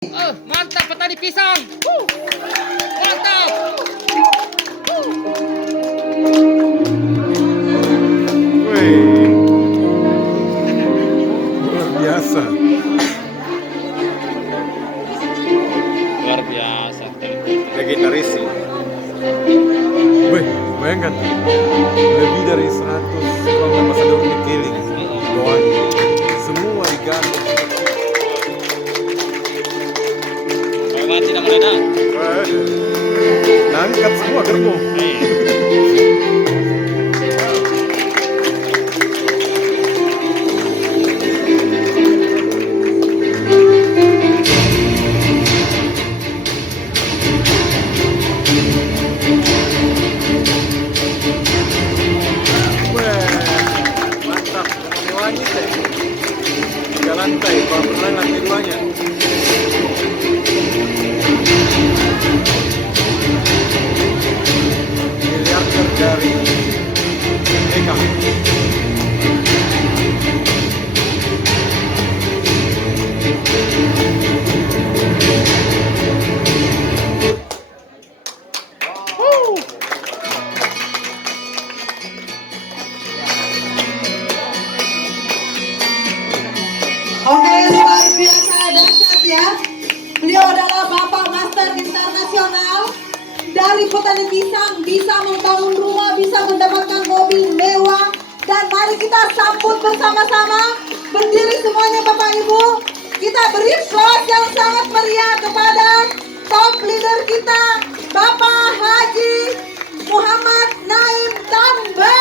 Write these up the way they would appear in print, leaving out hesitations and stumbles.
Mantap petani pisang. Mantap. Wih, luar biasa. Luar biasa. Legendarisi. Wih, bayangkan lebih dari 100 orang ambasador di Keling bawahnya. Semua diganti. Bagaimana tidak mendadak? Nangkat semua gerbong. Mantap, mewahnya teh. 3 lantai, kalau pernah lantai 2-nya. Miliarder dari Eka. Oke, luar biasa dahsyat ya. Beliau adalah Bapak Master Internasional dari petani pisang, bisa membangun rumah, bisa mendapatkan mobil mewah. Dan mari kita sambut bersama-sama. Berdiri semuanya Bapak Ibu. Kita beri aplaus yang sangat meriah kepada top leader kita, Bapak Haji Muhammad Naim Tambah.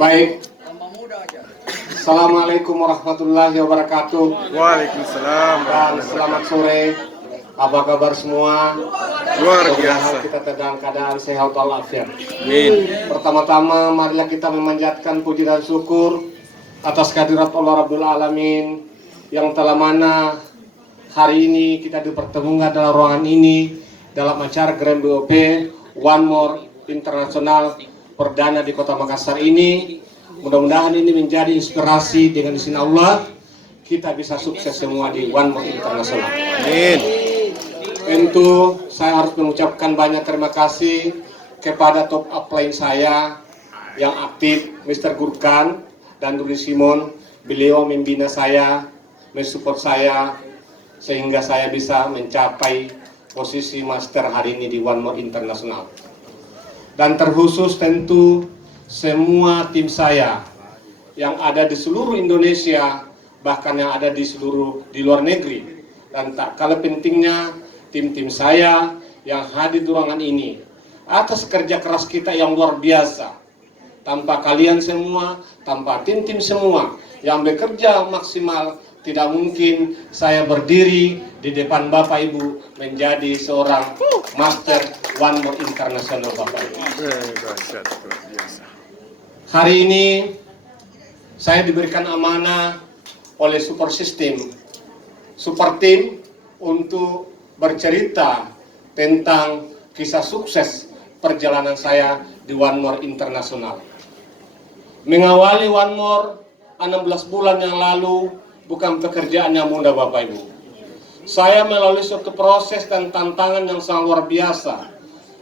Baik. Assalamualaikum warahmatullahi wabarakatuh. Waalaikumsalam. Dan selamat sore. Apa kabar semua? Luar Mudah-mudahan biasa. kita dalam keadaan sehat walafiat. Amin. Pertama-tama marilah kita memanjatkan puji dan syukur atas kehadirat Allah Rabbul Alamin yang telah mana hari ini kita dipertemukan dalam ruangan ini dalam acara Grand BOP One More Internasional perdana di Kota Makassar ini. Mudah-mudahan ini menjadi inspirasi dengan izin Allah kita bisa sukses semua di One More Internasional. Amin. Tentu saya harus mengucapkan banyak terima kasih kepada top upline saya yang aktif, Mr. Gurkan dan Duri Simon. Beliau membina saya, mensupport saya sehingga saya bisa mencapai posisi master hari ini di One More Internasional. Dan terkhusus tentu semua tim saya yang ada di seluruh Indonesia, bahkan yang ada di luar negeri. Dan tak kalah pentingnya tim-tim saya yang hadir di ruangan ini atas kerja keras kita yang luar biasa. Tanpa kalian semua, tanpa tim-tim semua yang bekerja maksimal, tidak mungkin saya berdiri di depan Bapak Ibu menjadi seorang master One More Internasional Bapak Ibu. Dahsyat, luar biasa. Hari ini saya diberikan amanah oleh Super System, Super Team untuk bercerita tentang kisah sukses perjalanan saya di One More Internasional. Mengawali One More 16 bulan yang lalu bukan pekerjaan yang mudah Bapak Ibu. Saya melalui suatu proses dan tantangan yang sangat luar biasa,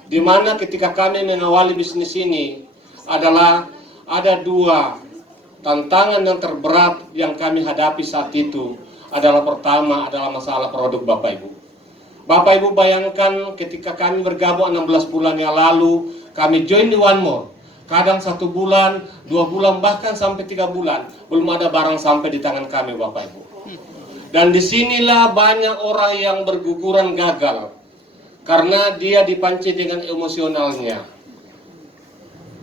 di mana ketika kami mengawali bisnis ini adalah ada 2 tantangan yang terberat yang kami hadapi saat itu. Adalah pertama adalah masalah produk Bapak Ibu. Bapak Ibu bayangkan ketika kami bergabung 16 bulan yang lalu, kami join di One More. Kadang 1 bulan, 2 bulan, bahkan sampai 3 bulan belum ada barang sampai di tangan kami Bapak Ibu. Dan disinilah banyak orang yang berguguran gagal karena dia dipancing dengan emosionalnya.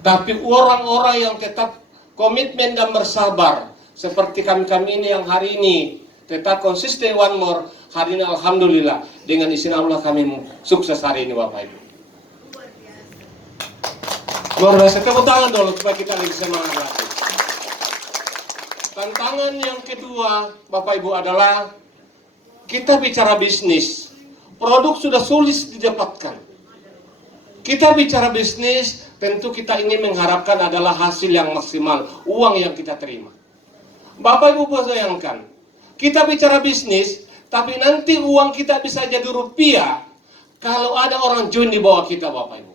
Tapi orang-orang yang tetap komitmen dan bersabar seperti kami ini yang hari ini tetap konsisten One More, hari ini alhamdulillah dengan izin Allah kami sukses hari ini Bapak Ibu. Luar biasa, tepuk tangan dulu supaya kita lebih semangat lagi. Tantangan yang kedua Bapak Ibu adalah kita bicara bisnis, produk sudah sulit didapatkan. Kita bicara bisnis, tentu kita ingin mengharapkan adalah hasil yang maksimal, uang yang kita terima. Bapak Ibu bayangkan, kita bicara bisnis, tapi nanti uang kita bisa jadi rupiah kalau ada orang join di bawah kita, Bapak Ibu.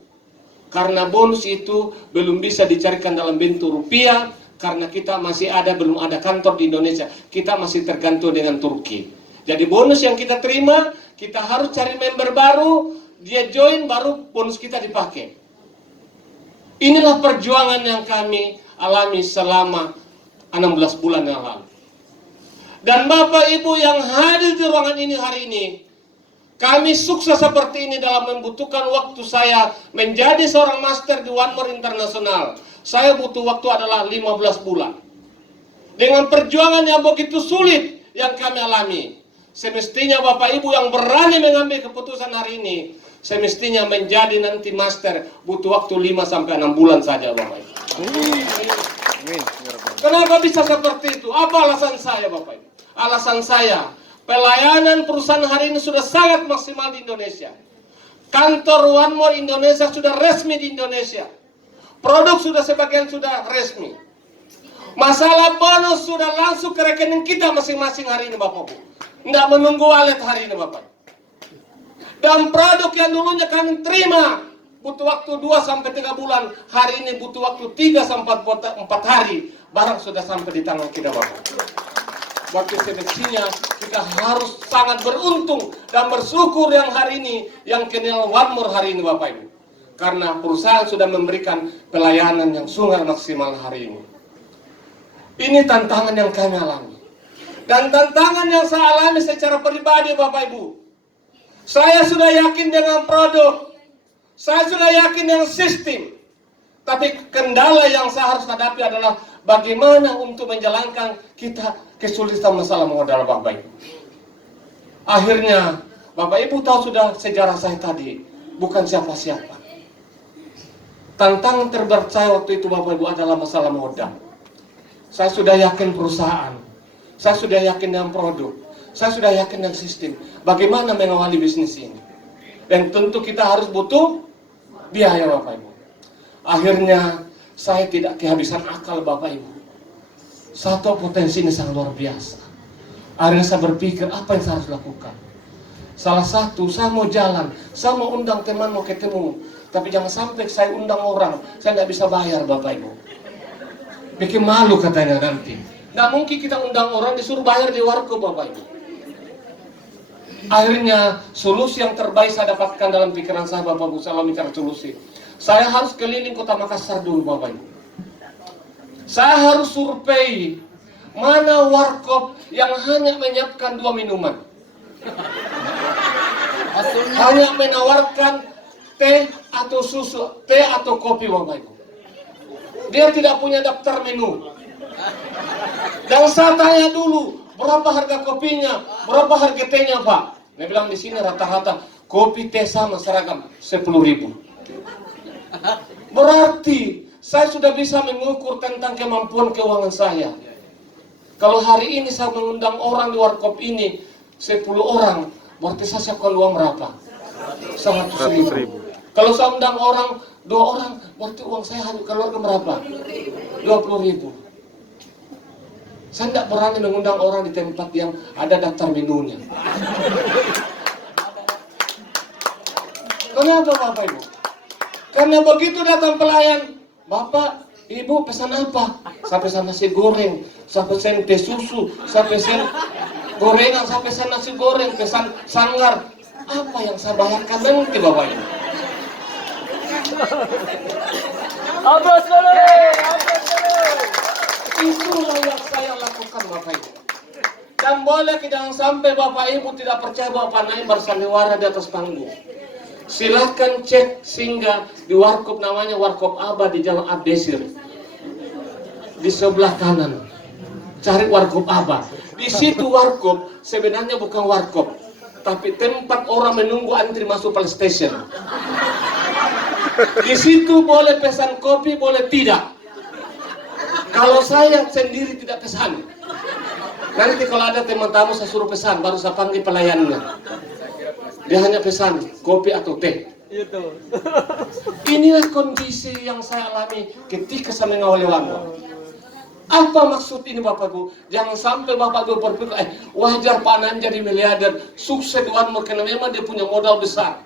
Karena bonus itu belum bisa dicarikan dalam bentuk rupiah, karena kita masih belum ada kantor di Indonesia. Kita masih tergantung dengan Turki. Jadi bonus yang kita terima, kita harus cari member baru, dia join baru bonus kita dipakai. Inilah perjuangan yang kami alami selama 16 bulan yang lalu. Dan Bapak Ibu yang hadir di ruangan ini hari ini, kami sukses seperti ini dalam membutuhkan waktu saya menjadi seorang master di One More International. Saya butuh waktu adalah 15 bulan. Dengan perjuangan yang begitu sulit yang kami alami, semestinya Bapak Ibu yang berani mengambil keputusan hari ini, semestinya menjadi nanti master butuh waktu 5-6 bulan saja, Bapak Ibu. Kenapa bisa seperti itu? Apa alasan saya, Bapak Ibu? Alasan saya, pelayanan perusahaan hari ini sudah sangat maksimal di Indonesia. Kantor One More Indonesia sudah resmi di Indonesia. Produk sudah sebagian sudah resmi. Masalah bonus sudah langsung ke rekening kita masing-masing hari ini, Bapak Ibu. Tidak menunggu wallet hari ini, Bapak. Dan produk yang dulunya kami terima butuh waktu 2-3 bulan, hari ini butuh waktu 3-4 hari, barang sudah sampai di tangan kita, Bapak. Waktu semestinya kita harus sangat beruntung dan bersyukur yang hari ini, yang kenal One More hari ini, Bapak Ibu. Karena perusahaan sudah memberikan pelayanan yang sangat maksimal hari ini. Ini tantangan yang kami alami. Dan tantangan yang saya alami secara pribadi, Bapak Ibu. Saya sudah yakin dengan produk. Saya sudah yakin dengan sistem. Tapi kendala yang saya harus hadapi adalah bagaimana untuk menjalankan kita kesulitan masalah modal, Bapak Ibu. Akhirnya, Bapak Ibu tahu sudah sejarah saya tadi. Bukan siapa-siapa. Tantangan terberat saya waktu itu, Bapak Ibu, adalah masalah modal. Saya sudah yakin perusahaan. Saya sudah yakin dengan produk. Saya sudah yakin dengan sistem. Bagaimana mengawali bisnis ini. Dan tentu kita harus butuh biaya, Bapak Ibu. Akhirnya saya tidak kehabisan akal, Bapak Ibu. Satu potensi ini sangat luar biasa. Akhirnya saya berpikir apa yang saya harus lakukan. Salah satu, saya mau jalan. Saya mau undang teman, mau ketemu. Tapi jangan sampai saya undang orang. Saya tidak bisa bayar, Bapak Ibu. Bikin malu katanya nanti. Tidak mungkin kita undang orang disuruh bayar di warkop, Bapak Ibu. Akhirnya solusi yang terbaik saya dapatkan dalam pikiran saya, Bapak Ibu, saya bicara solusi. Saya harus keliling kota Makassar dulu, Bapak Ibu. Saya harus survei mana warkop yang hanya menyiapkan 2 minuman. Hanya menawarkan teh atau susu, teh atau kopi, Bapak Ibu. Dia tidak punya daftar menu. Dan saya tanya dulu, berapa harga kopinya, berapa harga tehnya, Pak? Dia bilang di sini rata-rata kopi teh sama seragam 10.000. Berarti saya sudah bisa mengukur tentang kemampuan keuangan saya. Kalau hari ini saya mengundang orang di warkop ini 10 orang, berarti saya siapkan uang berapa? 100.000. Kalau saya undang orang 2 orang, berarti uang saya harus keluar berapa? 20.000. Saya tidak berani mengundang orang di tempat yang ada daftar menunya. Kenapa, Bapak Ibu? Karena begitu datang pelayan, Bapak, Ibu pesan apa? Saya pesan nasi goreng, saya pesan teh susu, saya pesan gorengan, saya pesan nasi goreng, pesan sanggar. Apa yang saya bayarkan nanti, Bapak Ibu? Abbas boleh. Itulah yang saya lakukan, Bapak Ibu. Dan boleh jangan sampai Bapak Ibu tidak percaya Bapak naik bersandiwara di atas panggung. Silahkan cek singgah di warkop, namanya Warkop Aba di Jalan Abdesir. Di sebelah kanan. Cari Warkop Aba. Di situ warkop sebenarnya bukan warkop, tapi tempat orang menunggu antri masuk PlayStation. Di situ boleh pesan kopi, boleh tidak. Kalau saya sendiri tidak pesan. Nanti kalau ada teman tamu saya suruh pesan, baru saya panggil pelayannya. Dia hanya pesan kopi atau teh. Inilah kondisi yang saya alami ketika saya mengawali warga. Apa maksud ini Bapak Ibu? Jangan sampai Bapak Ibu berpikir, wajar Pak Nan jadi miliarder, sukses di One More karena memang dia punya modal besar.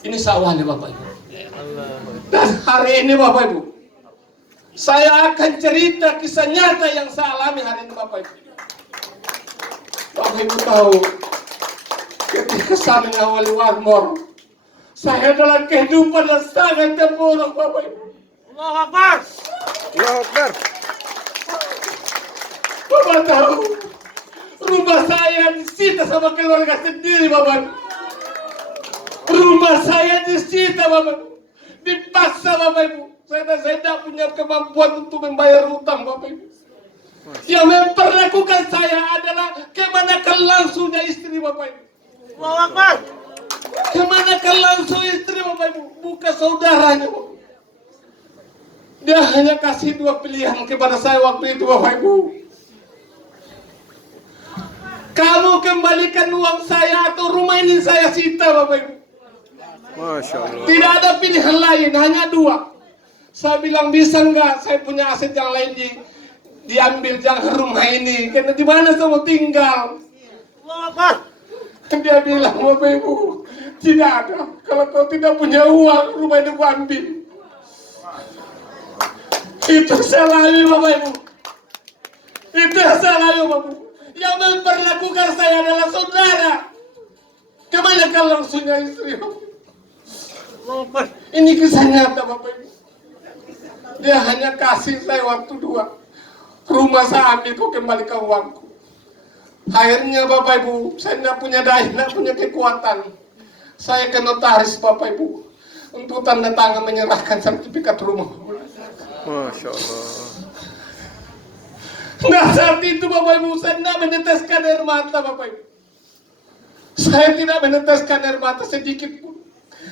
Ini sawahnya Bapak Ibu. Dan hari ini Bapak Ibu, saya akan cerita kisah nyata yang saya alami hari ini Bapak Ibu. Bapak Ibu tahu, ketika saya mengawali One More, saya dalam kehidupan yang sangat terpuruk Bapak Ibu. Allahu Akbar. Allahu Akbar. Bapak tahu, rumah saya disita sama keluarga sendiri Bapak. Rumah saya disita Bapak. Dipaksa Bapak Ibu. Saya tidak punya kemampuan untuk membayar hutang Bapak Ibu. Yang memperlakukan saya adalah kemanakan langsungnya istri Bapak Ibu. Allahu Akbar. Kemanakan langsung istri Bapak Ibu, bukan saudaranya Bapak. Dia hanya kasih dua pilihan kepada saya waktu itu Bapak Ibu. Kamu kembalikan uang saya atau rumah ini saya sita Bapak Ibu. Masya Allah. Tidak ada pilihan lain, hanya dua. Saya bilang bisa enggak, saya punya aset yang lain diambil, jangan rumah ini. Karena di mana saya mau tinggal. Dia bilang Bapak Ibu, tidak ada. Kalau kau tidak punya uang, rumah ini gua ambil. Itu saya lalui Bapak Ibu. Itu yang saya lalui Bapak Ibu. Yang memperlakukan saya adalah saudara. Kebanyakan langsungnya istri. Ini kisah nyata Bapak Ibu. Dia hanya kasih saya waktu 2. Rumah saya ambil, kau kembalikan uangku. Akhirnya Bapak Ibu, saya tidak punya daya, tidak punya kekuatan. Saya ke notaris Bapak Ibu untuk tanda tangan menyerahkan sertifikat rumah. Masya Allah. Nah saat itu Bapak Ibu, saya tidak meneteskan air mata Bapak Ibu. Saya tidak meneteskan air mata sedikit pun.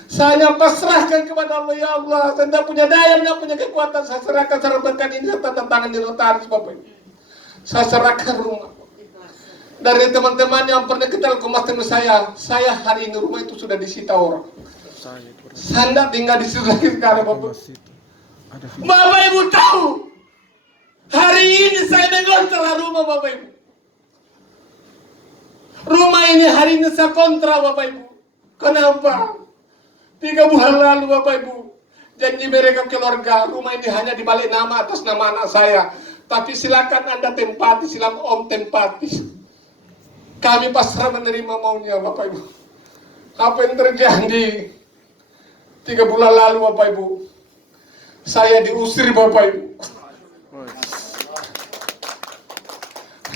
Saya hanya pasrahkan kepada Allah, ya Allah, saya tidak punya daya, tidak punya kekuatan. Saya serahkan sertifikat ini, saya tanda tangan di notaris Bapak Ibu. Saya serahkan rumah. Dari teman-teman yang pernah kenal ke saya hari ini rumah itu sudah disita orang. Saya tidak tinggal di situ lagi sekarang Bapak. Bapak Ibu tahu, hari ini saya mengontrak rumah Bapak Ibu. Rumah ini hari ini saya kontrak Bapak Ibu. Kenapa? 3 bulan lalu Bapak Ibu, janji mereka keluarga, rumah ini hanya dibalik nama atas nama anak saya. Tapi silakan Anda tempati, silakan Om tempati. Kami pasrah menerima maunya Bapak Ibu. Apa yang terjadi 3 bulan lalu Bapak Ibu, saya diusir Bapak Ibu.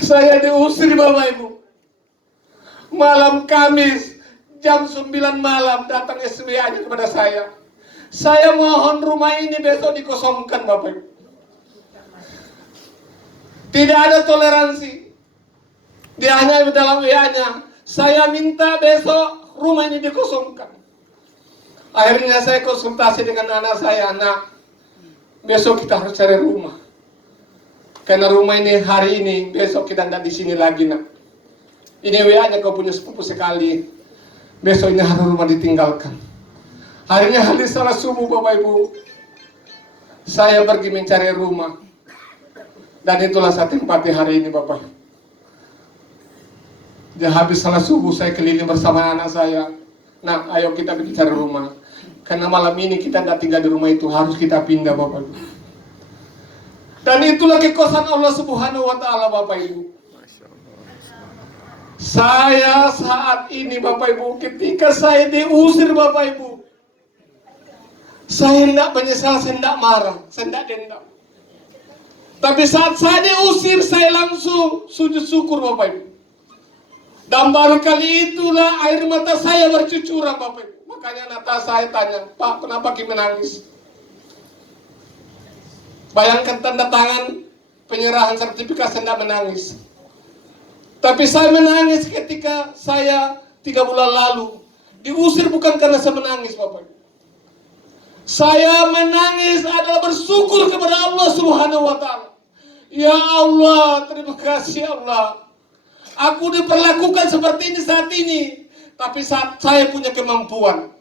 Saya diusir Bapak Ibu. Malam Kamis jam 9 malam datang SWA-nya kepada saya. Saya mohon rumah ini besok dikosongkan Bapak Ibu. Tidak ada toleransi. Dia hanya dalam WA-nya, saya minta besok rumah ini dikosongkan. Akhirnya saya konsultasi dengan anak saya, nak, besok kita harus cari rumah. Karena rumah ini hari ini, besok kita tidak di sini lagi, nak. Ini WA-nya kau punya sepupu sekali. Besok ini harus rumah ditinggalkan. Akhirnya hari salat subuh Bapak Ibu, saya pergi mencari rumah. Dan itulah saya tempati hari ini Bapak. Dia habis salat subuh saya keliling bersama anak saya. Nah, ayo kita pergi cari rumah. Karena malam ini kita tidak tinggal di rumah itu, harus kita pindah Bapak Ibu. Dan itulah kekuasaan Allah Subhanahu wa Ta'ala Bapak Ibu. Saya saat ini Bapak Ibu, ketika saya diusir Bapak Ibu, saya tidak menyesal, saya tidak marah, saya tidak dendam. Tapi saat saya diusir, saya langsung sujud syukur Bapak Ibu. Dan baru kali itulah air mata saya bercucuran Bapak Ibu. Makanya nata saya tanya, Pak, kenapa Ki menangis? Bayangkan tanda tangan penyerahan sertifikat, saya tidak menangis. Tapi saya menangis ketika saya 3 bulan lalu diusir, bukan karena saya menangis Bapak Ibu. Saya menangis adalah bersyukur kepada Allah Subhanahu wa Ta'ala. Ya Allah, terima kasih Allah. Aku diperlakukan seperti ini saat ini, tapi saat saya punya kemampuan.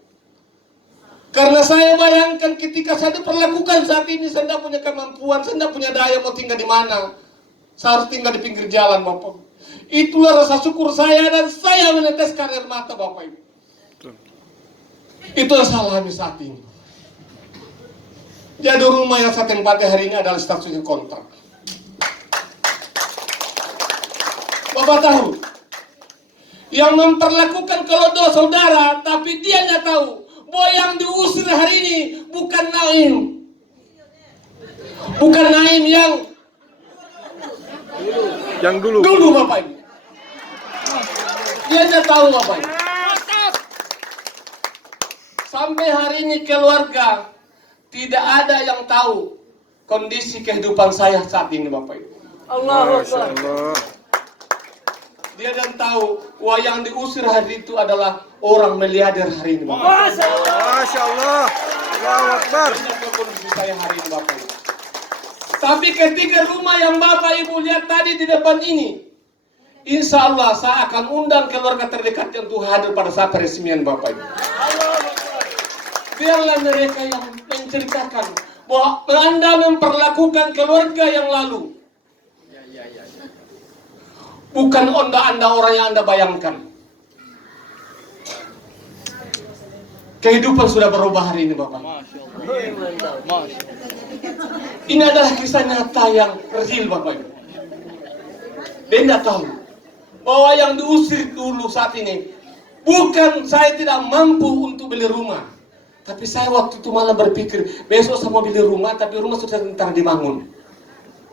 Karena saya bayangkan ketika saya diperlakukan saat ini, saya tidak punya kemampuan, saya tidak punya daya mau tinggal di mana. Saya harus tinggal di pinggir jalan, Bapak. Itulah rasa syukur saya dan saya meneteskan air mata, Bapak Ibu. Itu yang saya alami saat ini. Jadi rumah yang saya tempati hari ini adalah statusnya kontrak. Bapak tahu, yang memperlakukan kalau dua saudara, tapi dia nggak tahu bahwa yang diusir hari ini bukan Naim. Bukan Naim yang dulu Bapak Ibu. Dia nggak tahu Bapak Ibu. Sampai hari ini keluarga tidak ada yang tahu kondisi kehidupan saya saat ini Bapak Ibu. Allahu Akbar. Dia dan tahu wah yang diusir hari itu adalah orang miliarder hari ini Bapak. Masya Allah. Allahu Akbar. Inilah kondisi saya hari ini Bapak Ibu. Tapi ketika rumah yang Bapak Ibu lihat tadi di depan ini, insya Allah saya akan undang keluarga terdekat untuk hadir pada saat peresmian Bapak Ibu. Biarlah mereka yang menceritakan bahwa Anda memperlakukan keluarga yang lalu. Bukan Anda orang yang Anda bayangkan. Kehidupan sudah berubah hari ini Bapak. Ini adalah kisah nyata yang real Bapak Ibu. Dia tidak tahu bahwa yang diusir dulu saat ini bukan saya tidak mampu untuk beli rumah. Tapi saya waktu itu malah berpikir besok saya mau beli rumah, tapi rumah sudah sebentar dibangun.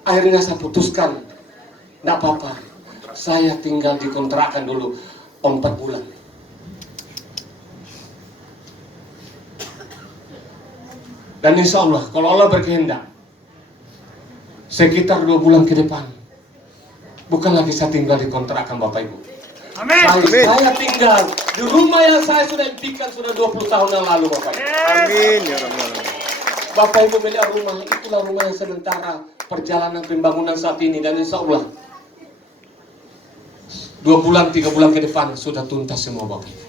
Akhirnya saya putuskan, tidak apa-apa. Saya tinggal dikontrakan dulu 4 bulan. Dan insya Allah, kalau Allah berkehendak, sekitar 2 bulan ke depan, bukan lagi saya tinggal di kontrakan Bapak Ibu. Amin. Saya tinggal di rumah yang saya sudah impikan sudah 20 tahun yang lalu Bapak Ibu. Amin ya Rabbal. Bapak Ibu milik rumah, itulah rumah yang sementara perjalanan pembangunan saat ini. Dan insya Allah 2 bulan, 3 bulan ke depan sudah tuntas semua Bapak Ibu.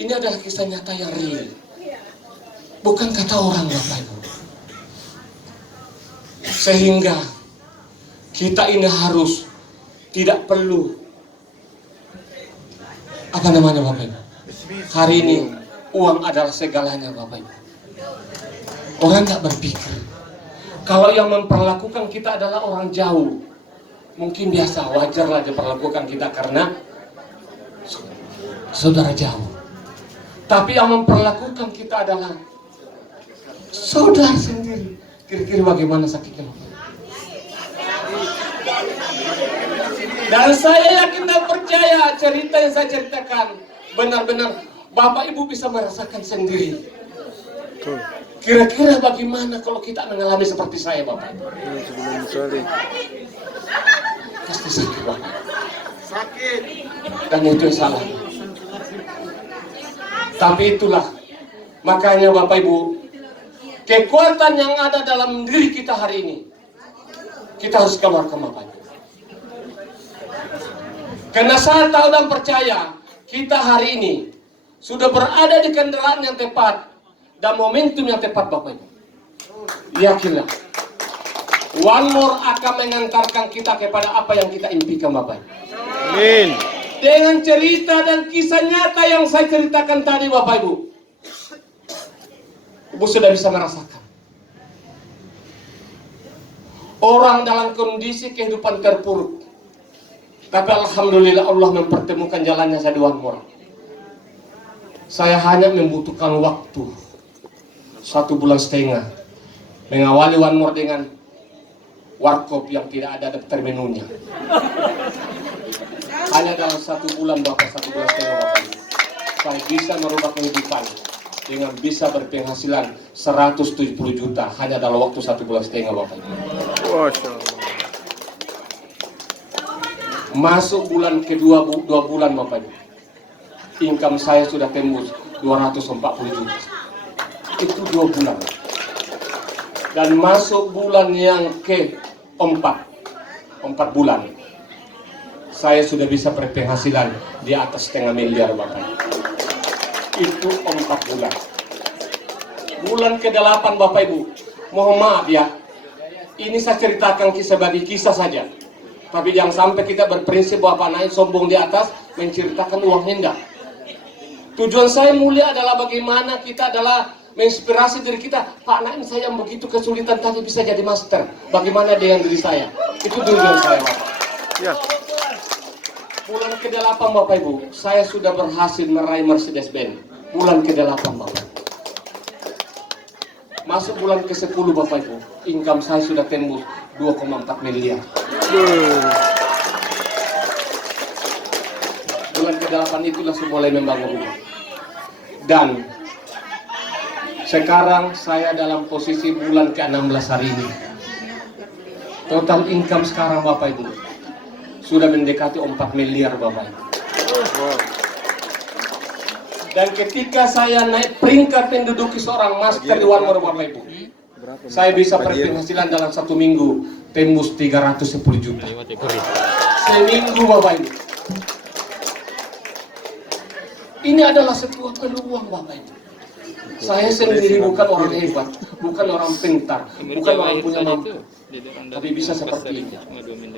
Ini adalah kisah nyata yang real. Bukan kata orang Bapak Ibu. Sehingga kita ini harus tidak perlu apa namanya Bapak Ibu. Hari ini uang adalah segalanya Bapak Ibu. Orang tak berpikir kalau yang memperlakukan kita adalah orang jauh. Mungkin biasa, wajarlah diperlakukan kita karena saudara jauh. Tapi yang memperlakukan kita adalah saudara sendiri. Kira-kira bagaimana sakitnya? Dan saya yakin dan percaya cerita yang saya ceritakan benar-benar Bapak Ibu bisa merasakan sendiri. Kira-kira bagaimana kalau kita mengalami seperti saya Bapak Ibu? Pasti sakit Bapak. Sakit. Dan itu yang salah. Tapi itulah makanya Bapak Ibu, kekuatan yang ada dalam diri kita hari ini kita harus keluarkan Bapak Ibu. Karena saya tahu dan percaya kita hari ini sudah berada di kendaraan yang tepat dan momentum yang tepat Bapak Ibu. Yakinlah, One More akan mengantarkan kita kepada apa yang kita impikan Bapak Ibu. Amin. Dengan cerita dan kisah nyata yang saya ceritakan tadi Bapak Ibu, Ibu sudah bisa merasakan orang dalam kondisi kehidupan terpuruk. Tapi alhamdulillah Allah mempertemukan jalannya saya di One More. Saya hanya membutuhkan waktu 1,5 bulan mengawali One More dengan warkop yang tidak ada daftar menunya. Hanya dalam 1 bulan Bapak, 1,5 bulan Bapak, saya bisa merubah kehidupan dengan bisa berpenghasilan 170 juta hanya dalam waktu 1,5 bulan Bapak. Masya Allah. Masuk bulan kedua 2 bulan Bapak Ibu, income saya sudah tembus 240 juta. Itu 2 bulan. Dan masuk bulan yang keempat, 4 bulan, saya sudah bisa berpenghasilan di atas 0,5 miliar Bapak. Itu 4 bulan. Bulan ke-8 Bapak Ibu, mohon maaf ya, ini saya ceritakan sebagai kisah saja. Tapi jangan sampai kita berprinsip bahwa Pak Naim sombong di atas menceritakan uangnya, enggak. Tujuan saya mulia adalah bagaimana kita adalah menginspirasi diri kita. Pak Naim saya yang begitu kesulitan tadi bisa jadi master. Bagaimana dengan diri saya? Itu tujuan saya Bapak. Ya. Bulan ke-8 Bapak Ibu, saya sudah berhasil meraih Mercedes-Benz. Bulan ke-8 Bapak. Masuk bulan ke-10 Bapak Ibu, income saya sudah tembus 2,4 miliar. Bulan ke-8 itulah saya mulai membangun rumah. Dan sekarang saya dalam posisi bulan ke-16 hari ini. Total income sekarang Bapak Ibu sudah mendekati 4 miliar Bapak Ibu. Dan ketika saya naik peringkat menduduki seorang master di One More Bapak Ibu, saya bisa berpenghasilan dalam 1 minggu tembus 310 juta. Seminggu Bapak Ibu. Ini adalah sebuah peluang Bapak Ibu. Saya sendiri bukan orang hebat, bukan orang pintar, bukan orang punya mampu, tapi bisa seperti ini.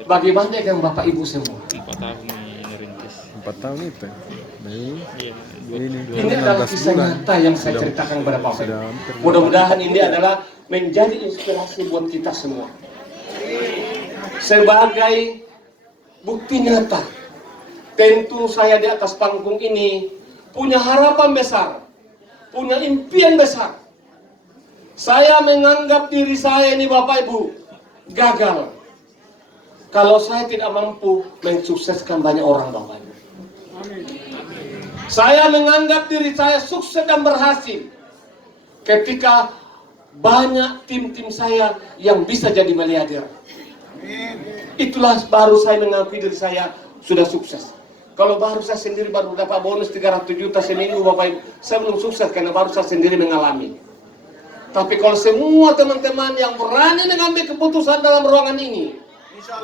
Bagaimana dengan Bapak Ibu semua? 4 tahun itu. Ini adalah kisah nyata yang saya ceritakan kepada Bapak Ibu. Mudah-mudahan ini adalah menjadi inspirasi buat kita semua. Sebagai bukti nyata, tentu saya di atas panggung ini punya harapan besar, punya impian besar. Saya menganggap diri saya ini Bapak Ibu gagal kalau saya tidak mampu mensukseskan banyak orang Bapak Ibu. Saya menganggap diri saya sukses dan berhasil ketika banyak tim-tim saya yang bisa jadi miliarder. Itulah baru saya mengakui diri saya sudah sukses. Kalau baru saya sendiri baru dapat bonus 300 juta seminggu Bapak Ibu, saya belum sukses karena baru saya sendiri mengalami. Tapi kalau semua teman-teman yang berani mengambil keputusan dalam ruangan ini,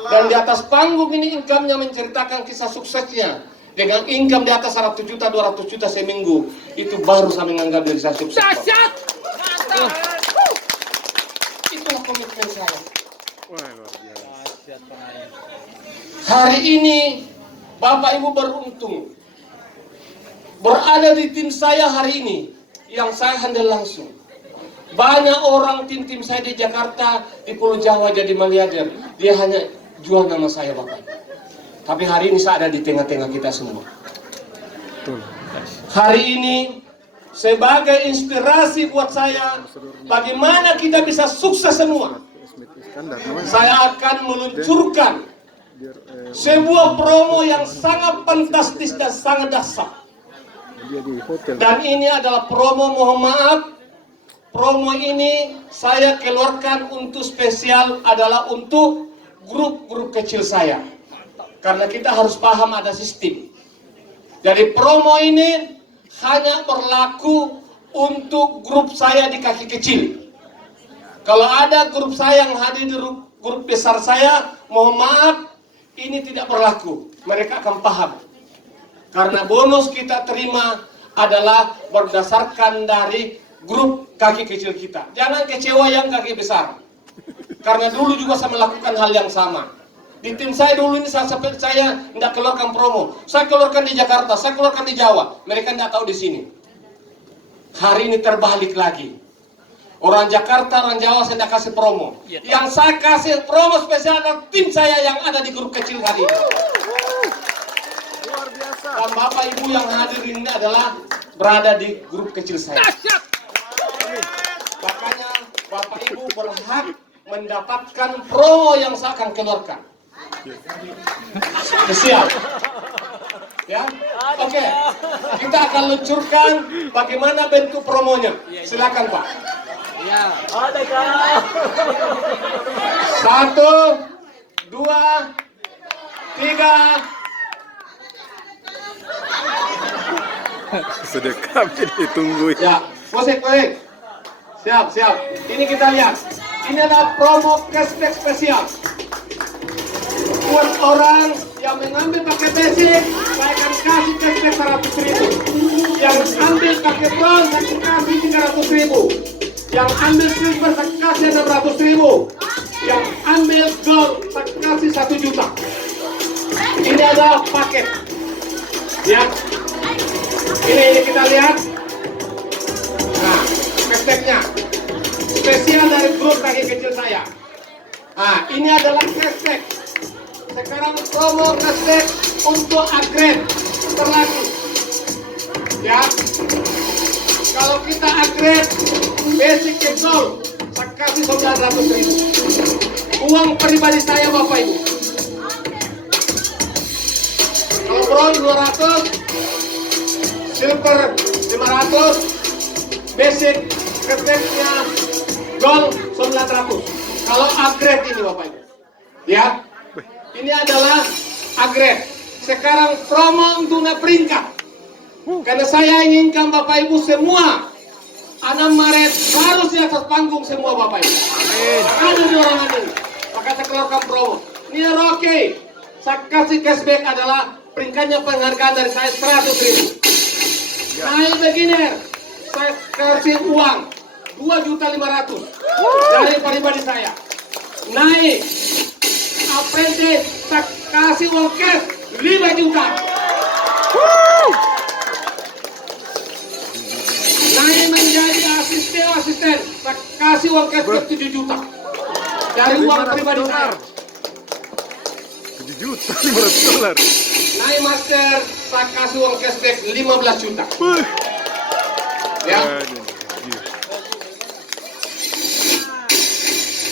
dan di atas panggung ini income-nya menceritakan kisah suksesnya, dengan income di atas 100 juta, 200 juta seminggu, itu baru saya menganggap diri saya sukses. Dahsyat! Itulah komitmen saya. Hari ini Bapak Ibu beruntung berada di tim saya hari ini yang saya handle langsung. Banyak orang tim-tim saya di Jakarta, di Pulau Jawa jadi miliarder. Dia hanya jual nama saya Bapak Ibu. Tapi hari ini saya ada di tengah-tengah kita semua. Hari ini sebagai inspirasi buat saya, bagaimana kita bisa sukses semua. Saya akan meluncurkan sebuah promo yang sangat fantastis dan sangat dahsyat. Dan ini adalah promo, mohon maaf, promo ini saya keluarkan untuk spesial adalah untuk grup-grup kecil saya. Karena kita harus paham ada sistem. Jadi promo ini hanya berlaku untuk grup saya di kaki kecil. Kalau ada grup saya yang hadir di grup besar saya, mohon maaf, ini tidak berlaku. Mereka akan paham. Karena bonus kita terima adalah berdasarkan dari grup kaki kecil kita. Jangan kecewa yang kaki besar. Karena dulu juga saya melakukan hal yang sama. Di tim saya dulu ini saya tidak keluarkan promo. Saya keluarkan di Jakarta, saya keluarkan di Jawa. Mereka tidak tahu di sini. Hari ini terbalik lagi. Orang Jakarta, orang Jawa saya tidak kasih promo. Yang saya kasih promo spesial adalah tim saya yang ada di grup kecil hari ini. Luar biasa. Dan Bapak Ibu yang hadir ini adalah berada di grup kecil saya. Makanya Bapak Ibu berhak mendapatkan promo yang saya akan keluarkan. Siap? Ya, oke. Kita akan luncurkan bagaimana bentuk promonya. Silakan Pak. Ya. Ada Kak. 1, 2, 3. Sedekah ditunggu. Ya, musik. Siap. Ini kita lihat. Ini adalah promo cashback spesial. Buat orang yang mengambil pakai basic, saya akan kasih cashback 100.000. Yang ambil pakai bronze, saya akan kasih 300.000. Yang ambil silver, saya kasih 600.000. Yang ambil gold, saya kasih 1 juta. Ini adalah paket. Ya. Ini kita lihat. Nah, cashbacknya. Spesial dari grup kaki kecil saya. Nah, ini adalah cashback. Sekarang promo cashback untuk upgrade berlaku. Ya, kalau kita upgrade basic ke gold, saya kasih 900.000. Uang pribadi saya Bapak Ibu. Kalau bronze 200, silver 500, basic cashbacknya gold 900. Kalau upgrade ini Bapak Ibu. Ya. Ini adalah upgrade. Sekarang promo untuk peringkat. Karena saya inginkan Bapak Ibu semua 6 Maret harus di atas panggung semua Bapak Ibu. Ada di orang ini. Maka saya keluarkan promo. Ini Rocky. Saya kasih cashback adalah peringkatnya penghargaan dari saya 100.000. Naik beginner. Saya kasih uang 2.500.000 dari pribadi saya. Naik apprentice, saya kasih uang cash 5 juta. Naik menjadi asisten, saya kasih uang cash 7 juta dari uang pribadi saya. 7 juta $500. Naik master, saya kasih uang cashback 15 juta. Ya.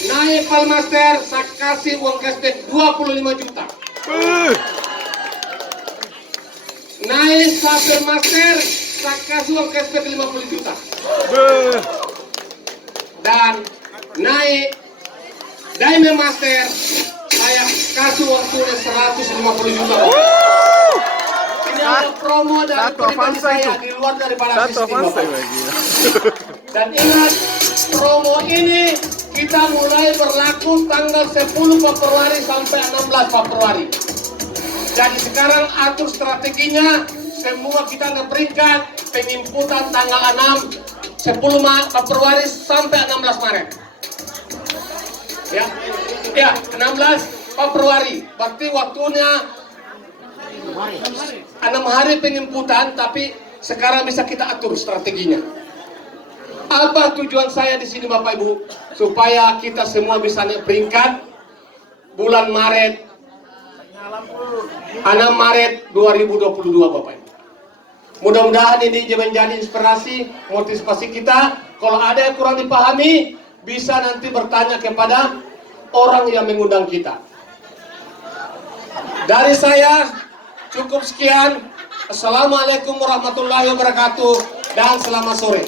Naik Palmaster, saya kasih uang cashback 25 juta. Naik Saber Master, saya kasih uang cashback 50 juta. Dan naik Diamond Master, saya kasih uang tunai 150 juta. Ini adalah promo dari pribadi saya di luar daripada sistem Bapak. Dan ingat, promo ini kita mulai berlaku tanggal 10 Februari sampai 16 Februari. Jadi sekarang atur strateginya, semua kita ngeberikan penginputan tanggal 10 Februari sampai 16 Maret. Ya, 16 Februari. Berarti waktunya 6 hari penginputan, tapi sekarang bisa kita atur strateginya. Apa tujuan saya di sini Bapak Ibu? Supaya kita semua bisa naik peringkat bulan Maret, 6 Maret 2022 Bapak Ibu. Mudah-mudahan ini menjadi inspirasi, motivasi kita. Kalau ada yang kurang dipahami, bisa nanti bertanya kepada orang yang mengundang kita. Dari saya, cukup sekian. Assalamualaikum warahmatullahi wabarakatuh dan selamat sore.